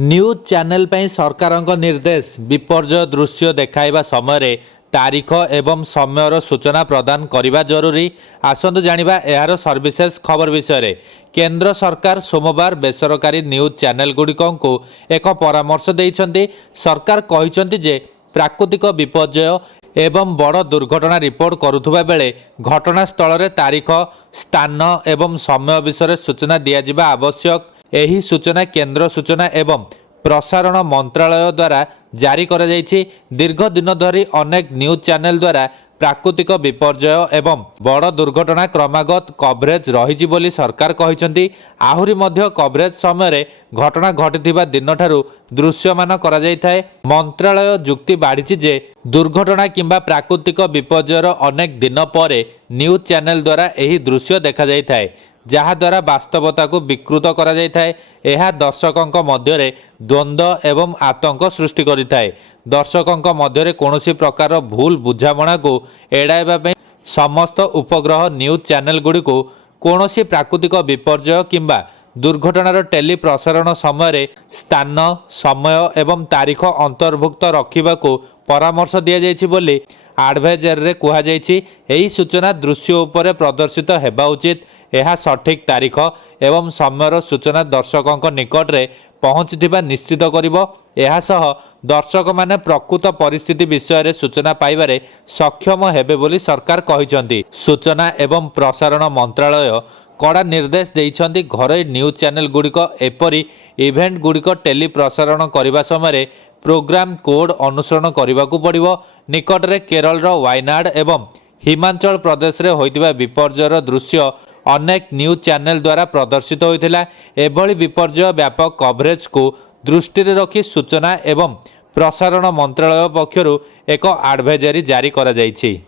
News channel पर सरकार निर्देश विपर्यय दृश्य देखाइबा समय तारीख एवं समयर सूचना प्रदान करने जरूरी। आसंतु जानिबा एहार सर्विसेज खबर विषय। केंद्र सरकार सोमवार बेसरकारी न्यूज चैनल गुड़िक एक परामर्श देइछन्ति। सरकार कहिछन्ति जे प्राकृतिक विपर्यय एवं बड़ दुर्घटना रिपोर्ट करुथुबा बेले घटनास्थल रे तारीख स्थान एवं समय विषय सूचना दियाजिबा आवश्यक। एही सूचना केंद्र सूचना एवं प्रसारण मंत्रालय द्वारा जारी करा जायछि। दीर्घ दिन धरी अनेक न्यूज चैनल द्वारा प्राकृतिक विपर्यय एवं बड़ दुर्घटना क्रमागत कवरेज रही बोली सरकार कहिछन्ति। आहुरी मध्य कवरेज समय घटना घटिथिबा दिन ठारू दृश्यमान करा जायथाय। मंत्रालय जुक्ति बाढ़ी जे दुर्घटना किंबा प्राकृतिक विपर्ययर अनेक दिन पर न्यूज चैनल द्वारा एही दृश्य देखा जायथाय, जहा द्वारा वास्तवता को विकृत करा जायथाय। एहा दर्शकों मध्य द्वंद्व एवं आतंक सृष्टि करिथाय। दर्शकों मध्य कौनसी प्रकार भूल बुझामणा को एड़ाइबा पई समस्त उपग्रह न्यूज चैनल गुड़ी को कौनसी प्राकृतिक विपर्यय किंबा दुर्घटनार टेली प्रसारण समय स्थान समय एवं तारीख अंतर्भुक्त रखा परामर्श दि जाइछि बोली एडवाइजर रे कहा जाइछि। एही सूचना दृश्य उपर प्रदर्शित हेबा उचित। यह सठिक तारीख एवं समयर सूचना दर्शकों निकट में पहुँचीथिबा निश्चित करिवो। एहा सह दर्शक माने प्रकृत परिस्थिति विषय रे सूचना पाइबारे सक्षम हेबे बोली सरकार कहिसंती। सूचना एवं प्रसारण मंत्रालय कड़ा निर्देश देइछन्ति। घरोई न्यूज चैनल गुड़िक एपरी इवेंट गुड़िक टेली प्रसारण करने समय प्रोग्राम कोड अनुसरण करने को पड़िवो। निकट में केरल वायनाड एवं हिमाचल प्रदेश रे होइतिबा विपर्ययर दृश्य अनेक न्यूज चैनल द्वारा प्रदर्शित होइथिला। एभली विपर्यय व्यापक कवरेज को दृष्टि रखी सूचना एवं प्रसारण मंत्रालय पक्षरु एक एडवाइजरी जारी करा जाइछि।